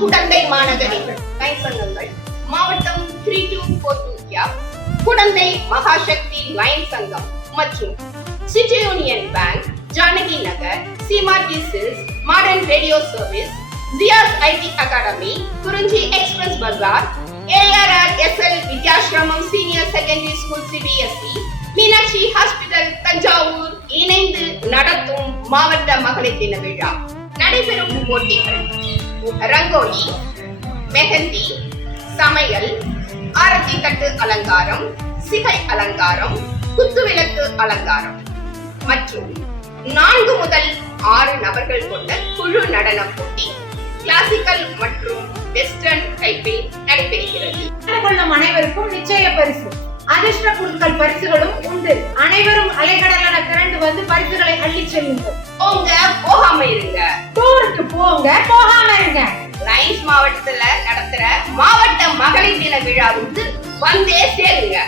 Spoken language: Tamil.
குடந்தை மாநகரின் லைன் சங்கங்கள் மாவட்டம் 3242 குடந்தை மகாசக்தி லைன் சங்கம் மற்றும் city union bank, Janaki Nagar, சிமார்டி சில்ஸ், மாடர்ன் ரேடியோ சர்வீஸ், ஜியாஸ் ஐடி அகாடமி, குறிஞ்சி எக்ஸ்பிரஸ் பஜார், ARRSL Vidyashramam senior secondary school CBSE, Meenakshi hospital Thanjavur இணைந்து நடத்தும் மாவட்ட மகளிர் தின விழா. நடைபெறும் போட்டிகள் ரங்கோலி, மெஹந்தி, சமையல், ஆரத்தி தட்டு அலங்காரம், சிகை அலங்காரம், குத்துவிளக்கு அலங்காரம் மற்றும் 4 முதல் 6 நபர்கள் கொண்ட குழு நடன போட்டி கிளாசிக்கல் மற்றும் வெஸ்டர்ன் டைப்பில் நடைபெறுகிறது. கொள்ளும் அனைவருக்கும் நிச்சய பரிசு, அதிர்ஷ்ட குழுக்கள் பரிசுகளும் உண்டு. அனைவரும் அலைகடலான திரண்டு வந்து பரிசுகளை அள்ளி செல்லுங்கள். போங்க, போகாம இருங்க. டூருக்கு போங்க, போகாம இருங்க. லைன்ஸ் மாவட்டத்துல நடத்துற மாவட்ட மகளிர் தின விழாவுக்கு வந்தே சேருங்க.